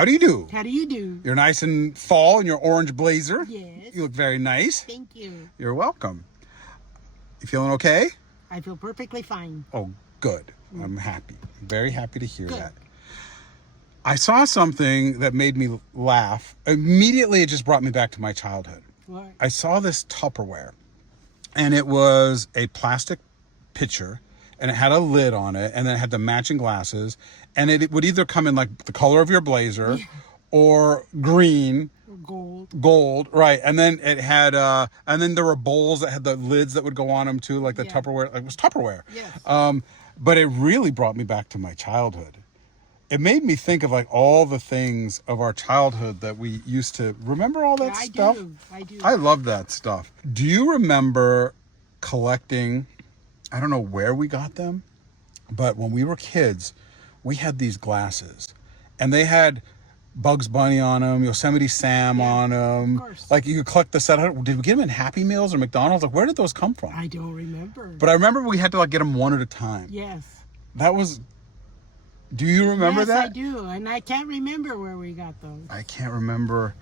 How do you do? How do you do? You're nice in fall in your orange blazer. Yes. You look very nice. Thank you. You're welcome. You feeling okay? I feel perfectly fine. Oh, good. I'm happy. I'm very happy to hear Good. that. I saw something that made me laugh. Immediately, it just brought me back to my childhood. What? I saw this Tupperware, and it was a plastic pitcher, and it had a lid on it, and then it had the matching glasses, and it would either come in like the color of your blazer or green, gold, right? And then it had, and then there were bowls that had the lids that would go on them too, like the Tupperware. Like it was Tupperware. Yes. But it really brought me back to my childhood. It made me think of like all the things of our childhood that we used to remember. All that stuff. I do. I love that stuff. Do you remember collecting? I don't know where we got them, but when we were kids, we had these glasses, and they had Bugs Bunny on them, Yosemite Sam on them. Of course. Like you could collect the set. Did we get them in Happy Meals or McDonald's? Like where did those come from? I don't remember. But I remember we had to like get them one at a time. Yes. That was. Do you remember that? Yes, I do, and I can't remember where we got those. I can't remember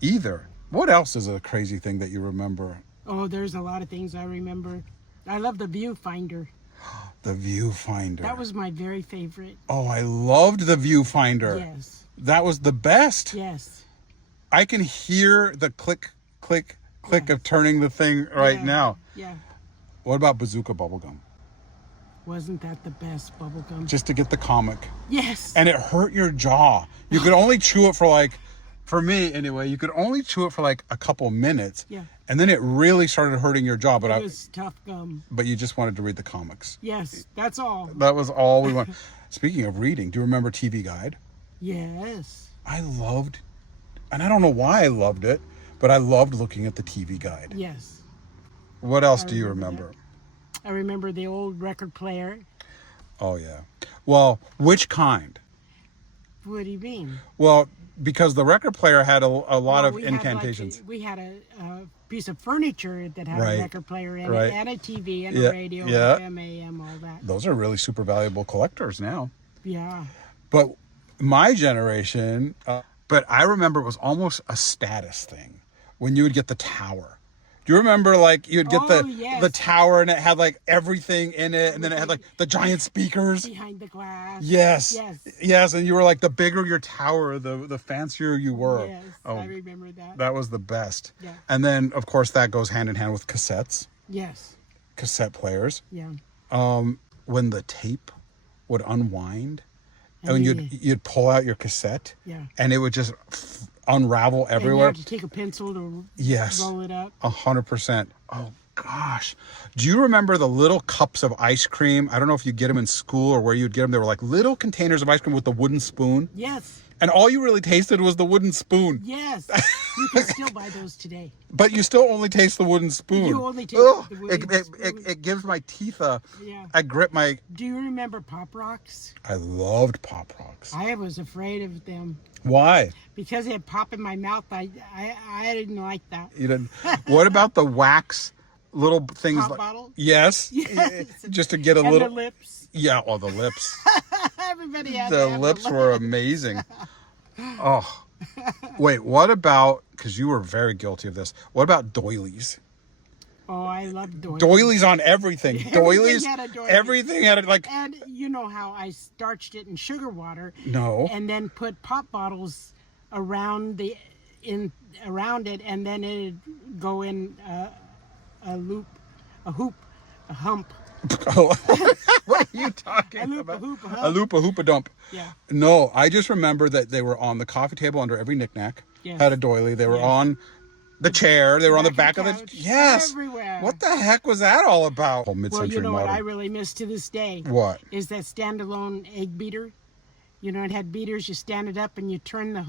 either. What else is a crazy thing that you remember? Oh, there's a lot of things I remember. I love the viewfinder. The viewfinder. That was my very favorite. Oh, I loved the viewfinder. Yes. That was the best. Yes. I can hear the click, click, click of turning the thing right now. Yeah. What about Bazooka Bubblegum? Wasn't that the best bubblegum? Just to get the comic. Yes. And it hurt your jaw. You could only chew it for like, for me anyway, you could only chew it for like a couple minutes. Yeah. And then it really started hurting your jaw. But It was tough gum. But you just wanted to read the comics. Yes, that's all. That was all we wanted. Speaking of reading, do you remember TV Guide? Yes. I loved, and I don't know why I loved it, but I loved looking at the TV Guide. Yes. What else do you remember? I remember the old record player. Oh, yeah. Well, which kind? What do you mean? Well, because the record player had a lot of incantations. We had a piece of furniture that had a record player in it, and a TV, and a radio, FM, AM, all that. Those are really super valuable collectors now. Yeah. But my generation, but I remember it was almost a status thing when you would get the tower. Do you remember like you'd get the tower and it had like everything in it, and then it had like the giant speakers behind the glass? Yes, and you were like the bigger your tower, the fancier you were. Yes, I remember that. That was the best. Yeah. And then of course that goes hand in hand with cassettes. Yes. Cassette players. Yeah. When the tape would unwind, and you'd pull out your cassette, and it would just unravel everywhere. And you had to take a pencil to roll it up. 100%. Oh gosh, do you remember the little cups of ice cream? I don't know if you get them in school or where you'd get them. They were like little containers of ice cream with the wooden spoon. Yes. And all you really tasted was the wooden spoon. Yes. You can still buy those today. But you still only taste the wooden spoon. You only taste the wooden spoon. It gives my teeth I grip my... Do you remember Pop Rocks? I loved Pop Rocks. I was afraid of them. Why? Because it pop in my mouth. I didn't like that. You didn't. What about the wax little things? Pop bottle? Yes. Just to get a little... the lips. Yeah, the lips. Everybody had the lips were amazing. Oh, wait, what about, because you were very guilty of this, what about doilies? Oh, I love doilies. Doilies on everything. Doilies. Everything had a doily. Everything had like... And you know how I starched it in sugar water. No. And then put pop bottles around it, and then it'd go in a loop, a hoop, a hump. What are you talking about? A loop, a hoop, a dump. Yeah. No, I just remember that they were on the coffee table under every knickknack. Yes. Had a doily. They were on the chair. They were on the back of the... Yes. Everywhere. What the heck was that all about? Well, you know what I really miss to this day? What? Is that standalone egg beater. You know, it had beaters. You stand it up and you turn the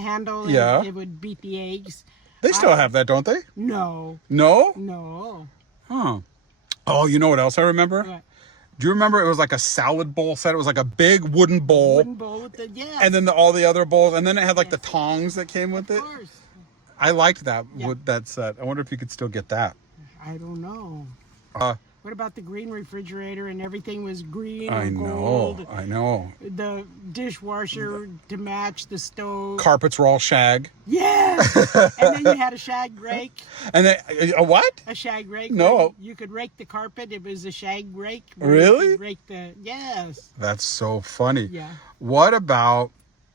handle, and it would beat the eggs. They still have that, don't they? No. No? No. Huh. Oh, you know what else I remember? What? Do you remember it was like a salad bowl set? It was like a big wooden bowl. Wooden bowl with the, And then all the other bowls. And then it had like the tongs that came with it. Of course. I liked that with that set. I wonder if you could still get that. I don't know. What about the green refrigerator and everything was green or I gold? know. I know. The dishwasher to match the stove. Carpets were all shag. Yes! And then you had a shag rake. And then, a what? A shag rake. No. Where you could rake the carpet. It was a shag rake. Where Really? You could rake the, yes. That's so funny. Yeah. What about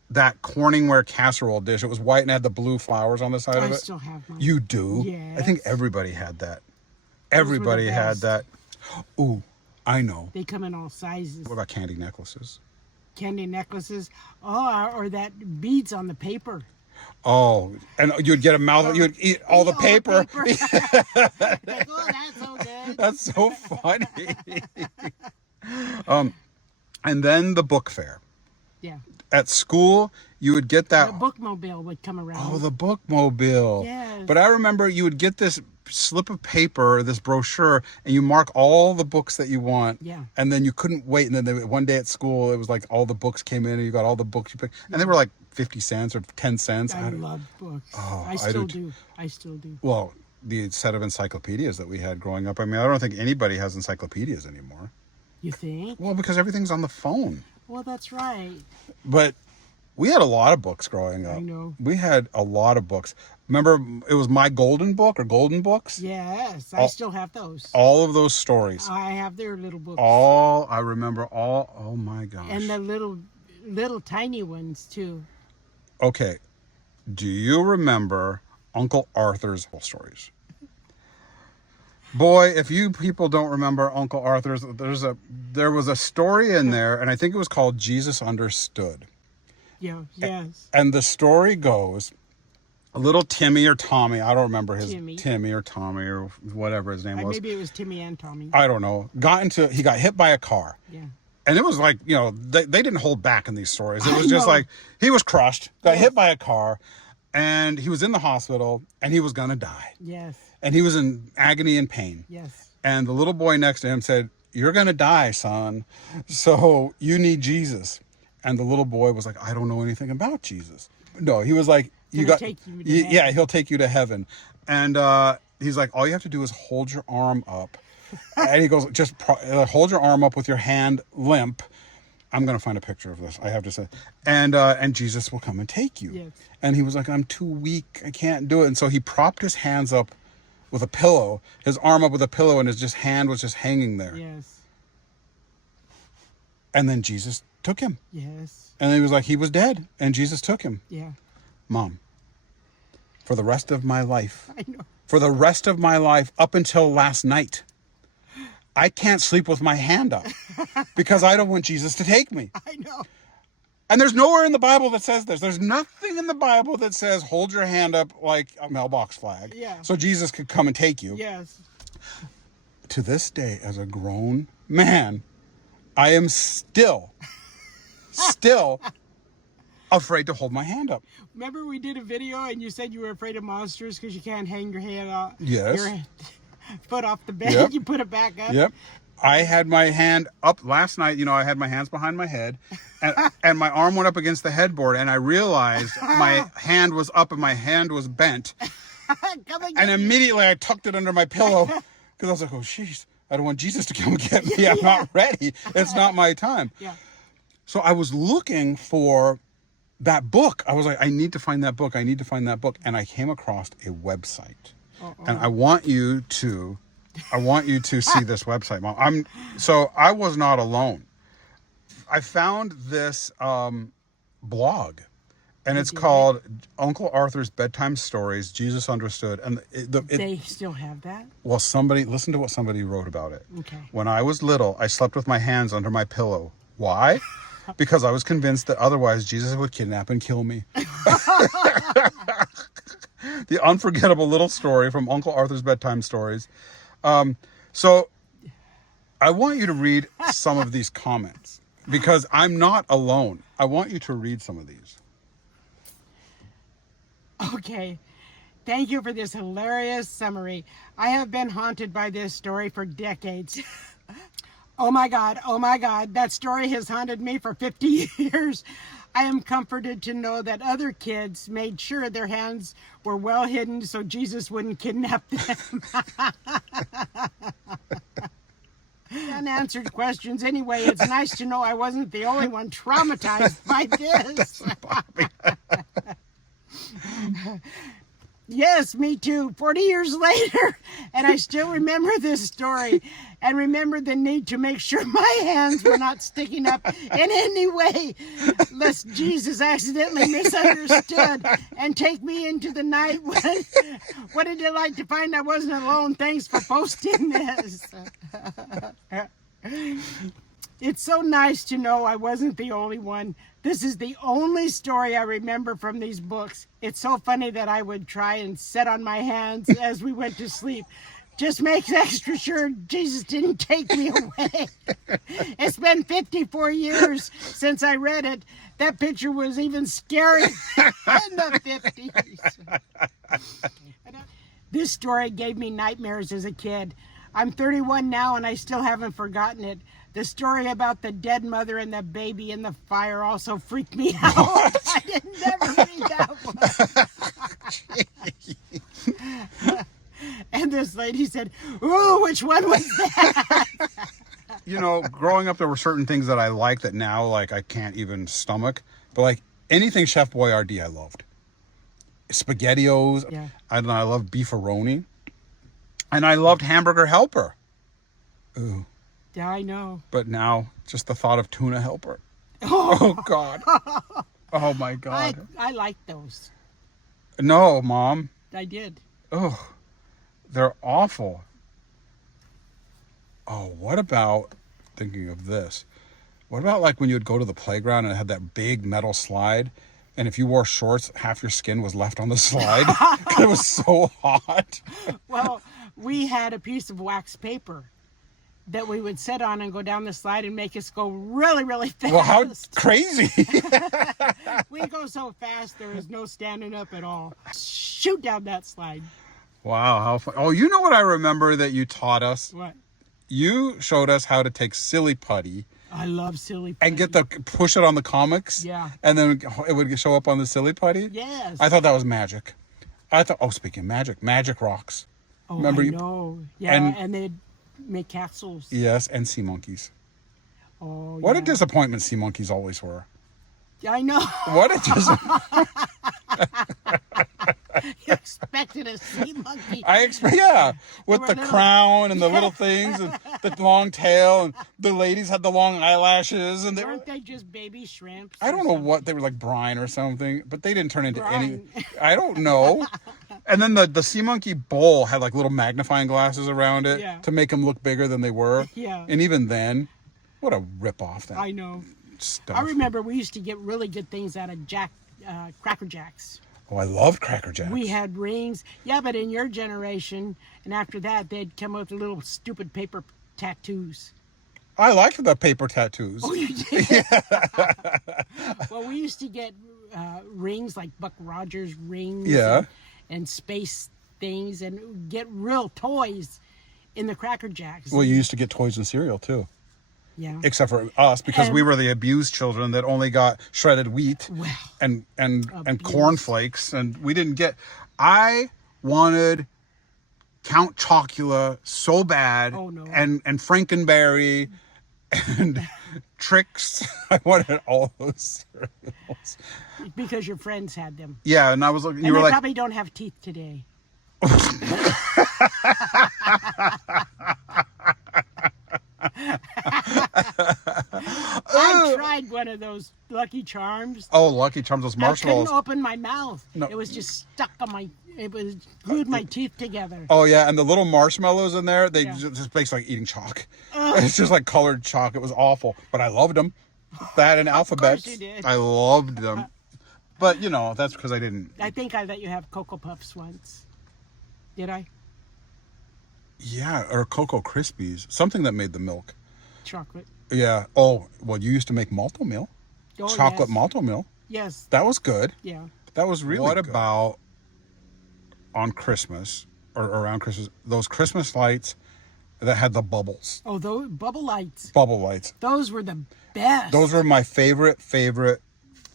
that Corningware casserole dish? It was white and had the blue flowers on the side of I it. still have mine. You do? Yes. I think everybody had that. were the Everybody had best. that. Ooh, I know. They come in all sizes. What about candy necklaces? Candy necklaces. Oh, or that beads on the paper. Oh, and you'd get a mouth. You'd eat all the paper. Like, oh, that's so good. That's so funny. And then the book fair Yeah. at school. You would get that. The bookmobile would come around. Oh, the bookmobile. Yes. But I remember you would get this slip of paper, this brochure, and you mark all the books that you want. Yeah. And then you couldn't wait. And then one day at school, it was like all the books came in and you got all the books you picked. And they were like 50 cents or 10 cents. I love books. Oh, I still do. I still do. Well, the set of encyclopedias that we had growing up. I mean, I don't think anybody has encyclopedias anymore. You think? Well, because everything's on the phone. Well, that's right. But we had a lot of books growing up. I know. We had a lot of books. Remember, it was My Golden Book or Golden Books? Yes, I still have those. All of those stories. I have their little books. I remember all. Oh my gosh. And the little tiny ones too. Okay. Do you remember Uncle Arthur's stories? Boy, if you people don't remember Uncle Arthur's, there was a story in there, and I think it was called Jesus Understood. Yeah, yes. And the story goes, a little Timmy or Tommy, I don't remember his Timmy or Tommy or whatever his name was. Maybe it was Timmy and Tommy. I don't know. He got hit by a car. Yeah. And it was like, they didn't hold back in these stories. It was just know. like, he was crushed, got hit by a car, and he was in the hospital, and he was going to die. Yes. And he was in agony and pain. Yes. And the little boy next to him said, "You're going to die, son. So you need Jesus." And the little boy was like, "I don't know anything about Jesus." No, he was like, He'll take you to heaven. Yeah, he'll take you to heaven. And he's like, all you have to do is hold your arm up. And he goes, just hold your arm up with your hand limp. I'm going to find a picture of this, I have to say. And Jesus will come and take you. Yes. And he was like, "I'm too weak. I can't do it." And so he propped his hands up with a pillow, his arm up with a pillow, and his hand was just hanging there. Yes. And then Jesus took him. Yes. And he was like, he was dead, and Jesus took him. Yeah. Mom, for the rest of my life, I know. for the rest of my life up until last night, I can't sleep with my hand up because I don't want Jesus to take me. I know. And there's nowhere in the Bible that says this. There's nothing in the Bible that says hold your hand up like a mailbox flag. Yeah. So Jesus could come and take you. Yes. To this day, as a grown man, I am still afraid to hold my hand up. Remember we did a video and you said you were afraid of monsters because you can't hang your hand off. Yes. Your foot off the bed. Yep. You put it back up. Yep. I had my hand up last night. I had my hands behind my head and my arm went up against the headboard and I realized my hand was up and my hand was bent. And immediately I tucked it under my pillow because I was like, oh, jeez, I don't want Jesus to come and get me. I'm not ready. It's not my time. Yeah. So I was looking for that book. I was like, I need to find that book. I need to find that book. And I came across a website. And I want you to see this website, Mom. So I was not alone. I found this blog, and it's called Uncle Arthur's Bedtime Stories, Jesus Understood. And they still have that? Well, listen to what somebody wrote about it. Okay. When I was little, I slept with my hands under my pillow. Why? Because I was convinced that otherwise Jesus would kidnap and kill me. The unforgettable little story from Uncle Arthur's Bedtime Stories. So I want you to read some of these comments because I'm not alone. I want you to read some of these. Okay. Thank you for this hilarious summary. I have been haunted by this story for decades. Oh my God, that story has haunted me for 50 years. I am comforted to know that other kids made sure their hands were well hidden so Jesus wouldn't kidnap them. unanswered questions anyway. It's nice to know I wasn't the only one traumatized by this. Yes, me too. 40 years later, and I still remember this story and remember the need to make sure my hands were not sticking up in any way, lest Jesus accidentally misunderstood and take me into the night. What a delight to find I wasn't alone. Thanks for posting this. It's so nice to know I wasn't the only one. This is the only story I remember from these books. It's so funny that I would try and sit on my hands as we went to sleep. Just makes extra sure Jesus didn't take me away. It's been 54 years since I read it. That picture was even scary in the 50s. This story gave me nightmares as a kid. I'm 31 now and I still haven't forgotten it. The story about the dead mother and the baby in the fire also freaked me out. I didn't never read that one. And this lady said, "Ooh, which one was that?" You know, growing up, there were certain things that I liked that now, like, I can't even stomach. But, like, anything Chef Boyardee I loved. SpaghettiOs. Yeah. I loved beefaroni. And I loved Hamburger Helper. Ooh. Yeah, I know. But now, just the thought of tuna helper. Oh, God. Oh, my God. I like those. No, Mom. I did. Oh, they're awful. Oh, what about, thinking of this, what about like when you would go to the playground and it had that big metal slide, and if you wore shorts, half your skin was left on the slide because it was so hot? Well, we had a piece of wax paper that we would sit on and go down the slide and make us go really, really fast. Well, how crazy. We'd go so fast there was no standing up at all. Shoot down that slide. Wow, how fun. Oh, you know what I remember that you taught us? What? You showed us how to take silly putty I love silly putty. and push it on the comics. Yeah. And then it would show up on the silly putty. Yes. I thought that was magic. Speaking of magic rocks. Oh, Remember I you? know. Yeah, and they'd make castles. Yes, and sea monkeys. Oh, What yeah. a disappointment sea monkeys always were. I know. What a disappointment. You expected a sea monkey. With were the little. crown and the little things and the long tail, and the ladies had the long eyelashes, and Weren't they just baby shrimps? I or don't know something? what they were, like brine or something, but they didn't turn into any. Brine. I don't know. And then the sea monkey bowl had like little magnifying glasses around it Yeah. to make them look bigger than they were. Yeah. And even then, what a rip-off that I know. stuff. I remember we used to get really good things out of Cracker Jacks. Oh, I loved Cracker Jacks. We had rings. Yeah, but in your generation, and after that, they'd come up with little stupid paper tattoos. I liked the paper tattoos. Oh, you did? Well, we used to get rings, like Buck Rogers rings. Yeah. And space things, and get real toys in the Cracker Jacks. Well, you used to get toys and cereal too. Yeah. Except for us, because we were the abused children that only got shredded wheat Well, and abused. cornflakes, and we didn't get. I wanted Count Chocula so bad, Oh, no. and Frankenberry and Tricks. I wanted all those cereals. because your friends had them. Yeah, and I was looking. You And were they like, probably don't have teeth today. I tried one of those Lucky Charms. "Oh, Lucky Charms, those I marshmallows." couldn't open my mouth. No. It was just stuck on my. It was glued my teeth together. Oh yeah, and the little marshmallows in there, they Yeah. just basically like eating chalk. It's just like colored chalk. It was awful, but I loved them. That and alphabets, you did. I loved them. But you know, that's because I didn't. I think I let you have Cocoa Puffs once. Did I? Yeah, or Cocoa Krispies, something that made the milk. Chocolate. Yeah. Oh, well, you used to make malto meal, Oh, chocolate yes. malto meal. Yes. That was good. Yeah. That was really good. What about on Christmas or around Christmas, those Christmas lights that had the bubbles? Oh, those bubble lights. Bubble lights. Those were the best. Those were my favorite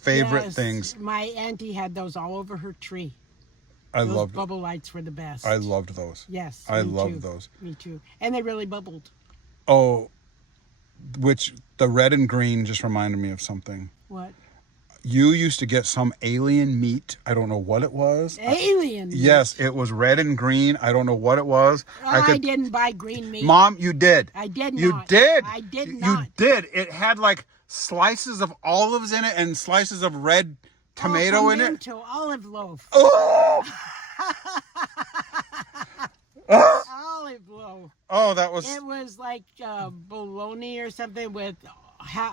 Yes. things. My auntie had those all over her tree. I Those loved. bubble lights were the best. I loved those. Yes. I me loved too. those. Me too. And they really bubbled. Oh, which the red and green just reminded me of something. What? You used to get some alien meat. I don't know what it was. Alien meat? Yes, it was red and green. I don't know what it was. I didn't buy green meat. Mom, you did. I did not. You did. I did You not. did. It had like slices of olives in it and slices of red tomato in it. Pimento olive loaf. Oh! Olive loaf. Oh, that was... It was like bologna or something with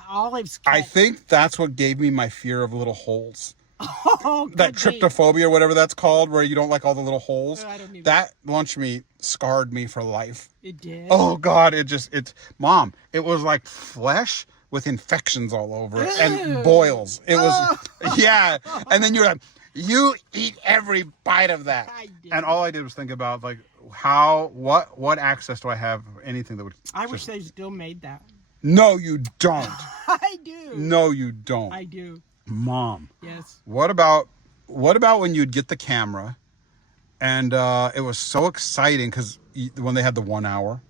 olives cut. I think that's what gave me my fear of little holes. Oh, That could be. tryptophobia, whatever that's called, where you don't like all the little holes. I don't even- That lunch meat scarred me for life. It did. Oh God, it's Mom, it was like flesh with infections all over it and boils. It was yeah. And then you're like, you eat every bite of that. I did. And all I did was think about like what access do I have for anything that would I wish they still made that. No, you don't. I do. No, you don't. I do. Mom. Yes. What about when you'd get the camera and it was so exciting because when they had the 1 hour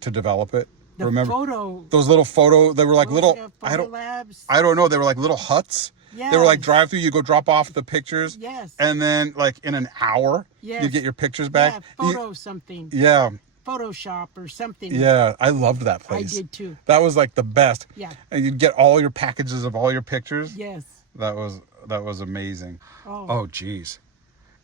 to develop it. The Remember photo. those little they were like little Photo labs. I don't know, they were like little huts. They were like Yes. drive through, you go drop off the pictures. Yes. And then like in an hour Yes. you get your pictures back. Yeah, photo something. Yeah. Photoshop or something. Yeah, I loved that place. I did too. That was like the best. Yeah. And you'd get all your packages of all your pictures. Yes. That was amazing. Oh. Geez.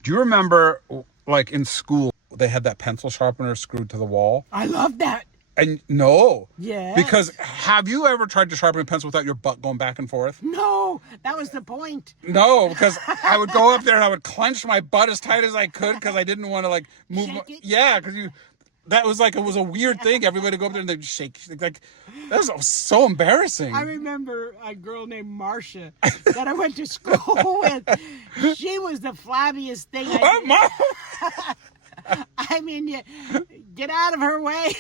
Do you remember like in school they had that pencil sharpener screwed to the wall? I love that. And no. Yes. Because have you ever tried to sharpen a pencil without your butt going back and forth? No, that was the point. No, because I would go up there and I would clench my butt as tight as I could because I didn't want to like move. Shake it? Yeah, because that was like, it was a weird thing. Everybody would go up there and they'd shake. Like, that was so embarrassing. I remember a girl named Marcia that I went to school with. She was the flabbiest thing Oh, Mom! I mean, get out of her way.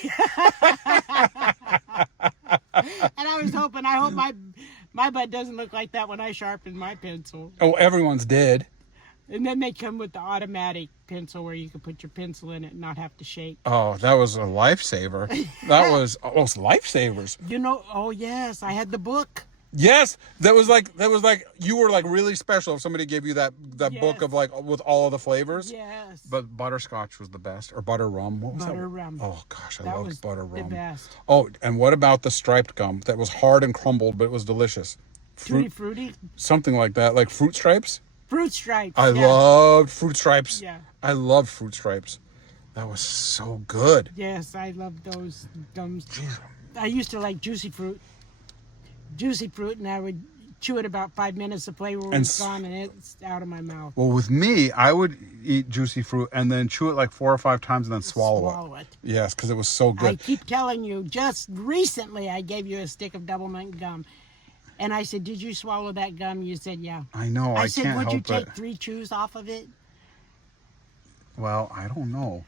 And I hope my butt doesn't look like that when I sharpen my pencil. Oh, everyone's dead. And then they come with the automatic pencil where you can put your pencil in it and not have to shake. Oh, that was a lifesaver. That was lifesavers. You know, oh yes, I had the book. Yes, that was like you were like really special if somebody gave you that Yes. book of like with all of the flavors. Yes. But butterscotch was the best, or butter rum. What was that? Butter rum. Oh gosh, I That loved was butter the rum. best. Oh, and what about the striped gum that was hard and crumbled, but it was delicious? Tutti Frutti. Something like that, like fruit stripes. Fruit Stripes. I yeah. loved fruit stripes. Yeah. I loved fruit stripes. That was so good. Yes, I love those gums. I used to like Juicy Fruit. Juicy Fruit, and I would chew it about 5 minutes. The flavor was gone, and it's out of my mouth. Well, with me, I would eat juicy fruit and then chew it like 4 or 5 times and then swallow it. Yes, because it was so I good. keep telling you, just recently I gave you a stick of double mint gum. And I said, did you swallow that gum? You said, yeah. I know. I I said, can't would help you it. take 3 chews off of it? Well, I don't know.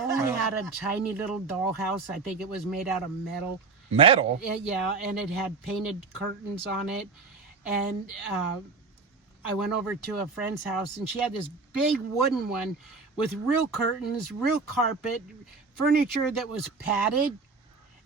Only had a tiny little dollhouse. I think it was made out of metal. Metal? Yeah, and it had painted curtains on it. And I went over to a friend's house, and she had this big wooden one with real curtains, real carpet, furniture that was padded.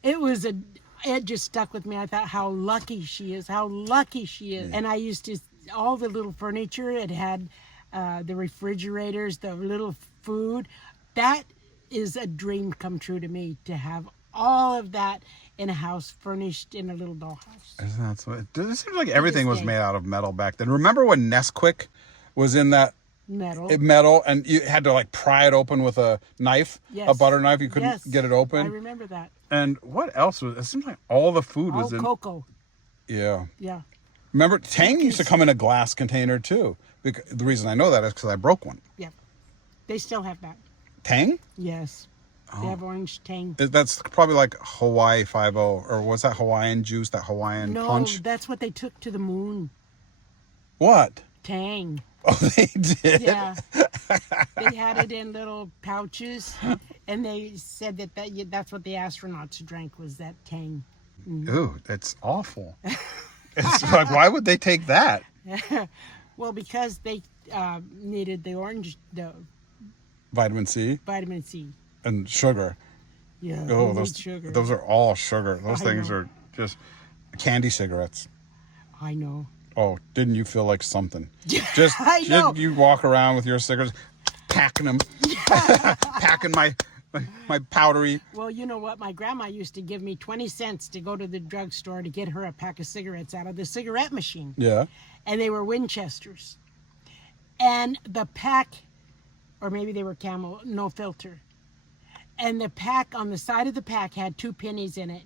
It just stuck with me. I thought, how lucky she is, how lucky she is. Yeah. And I used to, all the little furniture, it had the refrigerators, the little food. That is a dream come true to me, to have all of that in a house furnished in a little dollhouse. Isn't that so? It seems like everything was made out of metal back then. Remember when Nesquik was in that metal, and you had to like pry it open with a knife, a butter knife? You couldn't get it open. I remember that. And what else was? It seems like all the food was in cocoa. Yeah. Yeah. Remember, Tang used to come in a glass container too. The reason I know that is because I broke one. Yeah. They still have that. Tang? Yes. They have orange Tang. That's probably like Hawaii 5-0, or what's that Hawaiian juice, that Hawaiian punch? No, that's what they took to the moon. What? Tang. Oh, they did? Yeah. They had it in little pouches, and they said that's what the astronauts drank, was that Tang. Mm-hmm. Ooh, that's awful. It's like, why would they take that? Well, because they needed the Vitamin C? Vitamin C. And sugar. Yeah, Oh, who those needs sugar? those are all sugar. Those I things know. are just candy cigarettes. I know. Oh, didn't you feel like something? Just I know. you walk around with your cigarettes, packing them, packing my powdery. Well, you know what? My grandma used to give me 20 cents to go to the drugstore to get her a pack of cigarettes out of the cigarette machine. Yeah. And they were Winchesters. And the pack, or maybe they were Camel, no filter. And the pack, on the side of the pack, had 2 pennies in it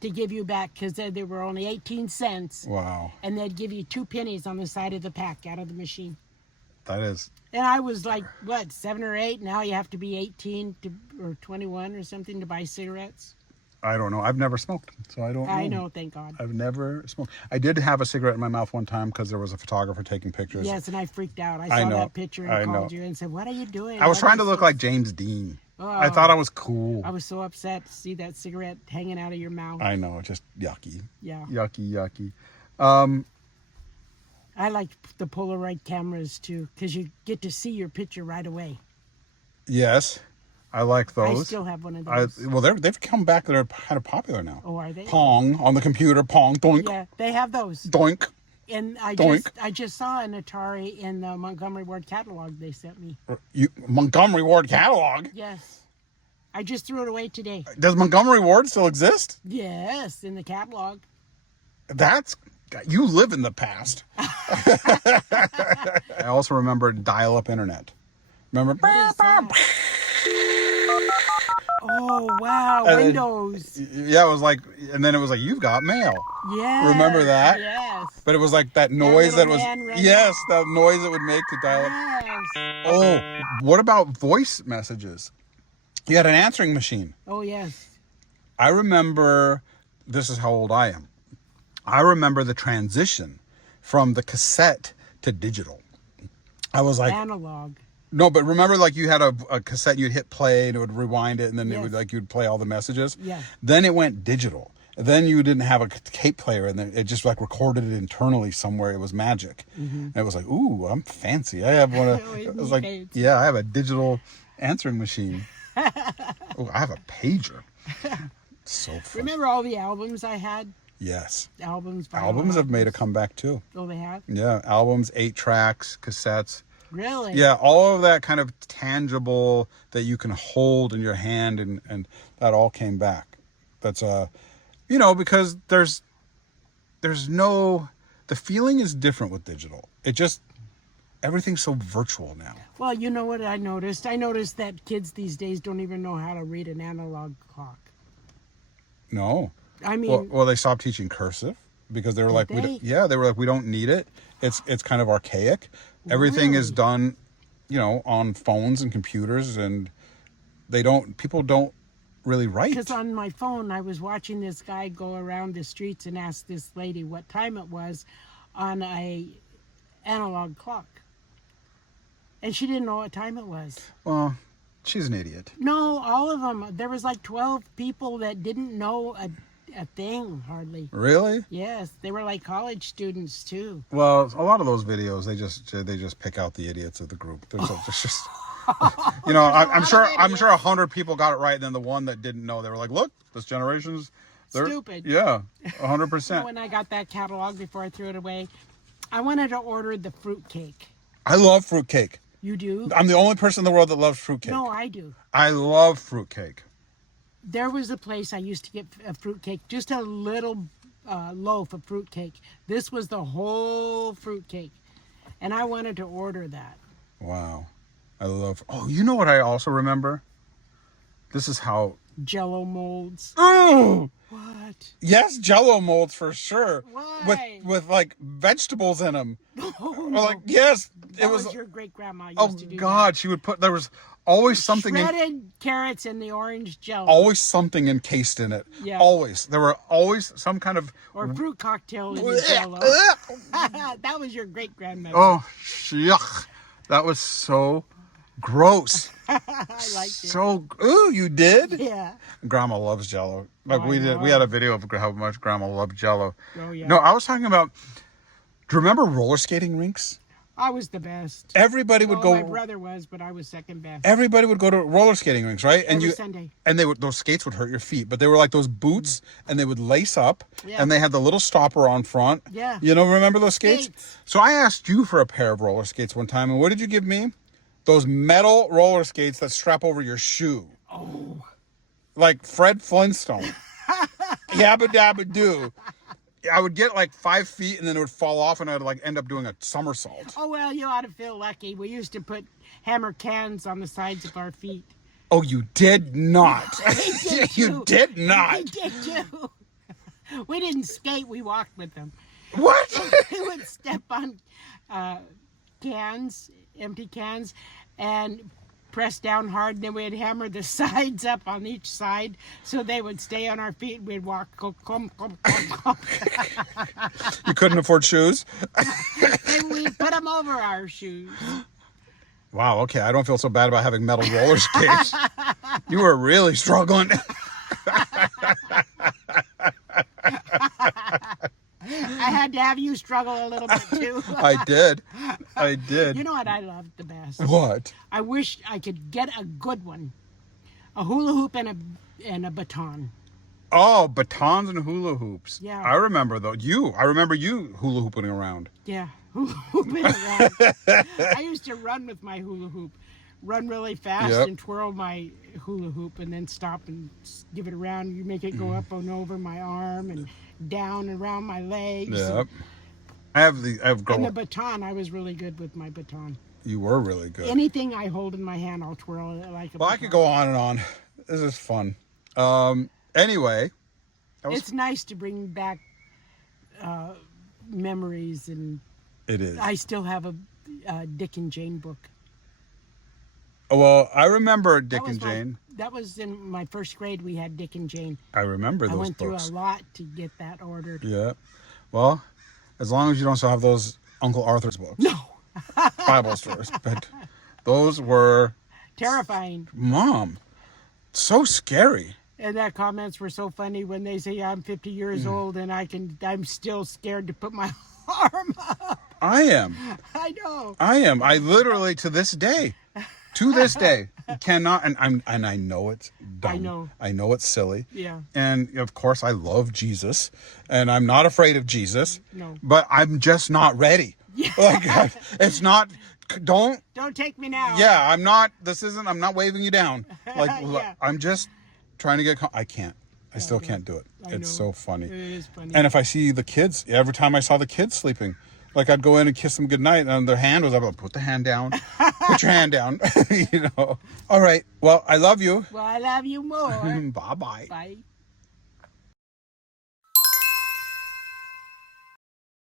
to give you back because they were only 18 cents. Wow. And they'd give you 2 pennies on the side of the pack out of the machine. That is. And I was like, what, 7 or 8? Now you have to be 18 or 21 or something to buy cigarettes. I don't know. I've never smoked, so I don't know. I know, thank God. I've never smoked. I did have a cigarette in my mouth one time because there was a photographer taking pictures. Yes, and I freaked out. I I saw know. that picture I and know. called you and said, what are you doing? I was What trying to is look this? like James Dean. I Oh. thought I was cool. I was so upset to see that cigarette hanging out of your mouth. I know, just yucky. Yeah. Yucky. I like the Polaroid cameras too because you get to see your picture right away. Yes, I like those. I still have one of those. Well, they've come back. They're kind of popular now. Oh, are they? Pong on the computer. Pong, doink, Yeah, they have those. doink. And Doink. I just saw an Atari in the Montgomery Ward catalog they sent me. Montgomery Ward catalog. Yes. I just threw it away today. Does Montgomery Ward still exist? Yes, in the catalog. You live in the past. I also remember dial-up internet. Remember? What is that? Oh, wow. And then- Windows. Yeah, it was like, and then it was like, you've got mail. Yes. Remember that? Yes. But it was like that noise that little was, man running. yes, that noise it would make to dial up. Yes. Oh, what about voice messages? You had an answering machine. Oh, yes. I remember, this is how old I am. I remember the transition from the cassette to digital. I was like, Analog. no, but remember, like you had a cassette, you'd hit play and it would rewind it, and then it Yes. would like you'd play all the messages. Yeah. Then it went digital. Then you didn't have a tape player, and then it just like recorded it internally somewhere. It was magic, and it was like, ooh, I'm fancy. I have one of. Oh, It was like, fancy. yeah, I have a digital answering machine. Oh, I have a pager. So fun. Remember all the albums I had? Yes, Albums. vinyl albums have made a comeback too. Oh, they have? Yeah, albums, 8 tracks, cassettes. Really? Yeah, all of that kind of tangible that you can hold in your hand, and that all came back. That's because there's no, the feeling is different with digital. It just, everything's so virtual now. Well, you know what I noticed? I noticed that kids these days don't even know how to read an analog clock. No. I mean, Well, they stopped teaching cursive because they were like, they? they were like, we don't need it. It's kind of archaic. Everything is Really? done, on phones and computers, and people don't really write. because on my phone, I was watching this guy go around the streets and ask this lady what time it was on a analog clock. And she didn't know what time it was. Well, she's an idiot. No, all of them. There was like 12 people that didn't know a thing, hardly. Really? Yes, they were like college students too. Well, a lot of those videos, they just pick out the idiots of the group. There's just, I'm sure 100 people got it right, and then the one that didn't know, they were like, look, this generation's Stupid. Yeah, So 100%. when I got that catalog before I threw it away, I wanted to order the fruitcake. I love fruitcake. You do? I'm the only person in the world that loves fruitcake. No, I do. I love fruitcake. There was a place I used to get a fruitcake, just a little loaf of fruitcake. This was the whole fruitcake, and I wanted to order that. Wow. I love. Oh, you know what I also remember? This is how. Jello molds. Oh! What? Yes, Jello molds for sure. Why? With like vegetables in them. Oh, Or no. like yes, That it was. your great grandma used Oh to do. God, she would put. There was always something in. Shredded carrots in the orange Jello. Always something encased in it. Yeah. Always. There were always some kind of. Or fruit cocktail in the Jello. That was your great grandmother. Oh, yuck. That was so gross. I liked it. So, ooh, you did? Yeah. Grandma loves Jello. Like Oh, we I did. know. We had a video of how much Grandma loved Jello. Oh, yeah. No, I was talking about. Do you remember roller skating rinks? I was the best. Everybody would Well, go. my brother was, but I was second best. Everybody would go to roller skating rinks, right? And Every Sunday. and they would, those skates would hurt your feet, but they were like those boots, and they would lace up, Yeah. and they had the little stopper on front. Yeah. You know, remember those skates? Skates. So I asked you for a pair of roller skates one time, and what did you give me? Those metal roller skates that strap over your shoe. Oh. Like Fred Flintstone. Yabba dabba doo. I would get like 5 feet and then it would fall off and I'd like end up doing a somersault. Oh, well, you ought to feel lucky. We used to put hammer cans on the sides of our feet. Oh, you did not. We did You too. did not. We did too. We didn't skate. We walked with them. What? We would step on cans, empty cans, and press down hard, and then we'd hammer the sides up on each side so they would stay on our feet. We'd walk, clump, clump, clump, clump. You couldn't afford shoes? And we'd put them over our shoes. Wow, okay. I don't feel so bad about having metal roller skates. You were really struggling. I had to have you struggle a little bit too. I did. I did. You know what I loved the best? What? I wish I could get a good one. A hula hoop and a baton. Oh, batons and hula hoops. Yeah. I remember though. I remember you hula hooping around. Yeah, hula hooping around. I used to run with my hula hoop. Run really fast Yep. and twirl my hula hoop and then stop and give it around. You make it go up and over my arm and down and around my legs. Yep. I have And the baton, I was really good with my baton. You were really good. Anything I hold in my hand, I'll twirl it like a Well, baton. I could go on and on. This is fun. Anyway. It's nice to bring back memories, and It is. I still have a Dick and Jane book. Well, I remember Dick That was and Jane. that was in my first grade. We had Dick and Jane. I remember I those went books. through a lot to get that ordered. Yeah. Well, as long as you don't still have those Uncle Arthur's books. No. Bible stories. But those were, Terrifying. Mom, so scary. And that comments were so funny when they say I'm 50 years old and I'm still scared to put my arm up. I am. I know. I literally to this day cannot, and I know it's dumb. I know it's silly. Yeah. And of course I love Jesus and I'm not afraid of Jesus. No. But I'm just not ready. Yeah. Like it's not, don't take me now. Yeah, I'm not waving you down. Like Yeah. I'm just trying to get I can't. I still can't do it. It's so funny. It is funny. And if I see the kids, every time I saw the kids sleeping, like I'd go in and kiss them goodnight and their hand was up, I'd put the hand down. Put your hand down. You know. All right. Well, I love you. Well, I love you more. Bye-bye. Bye.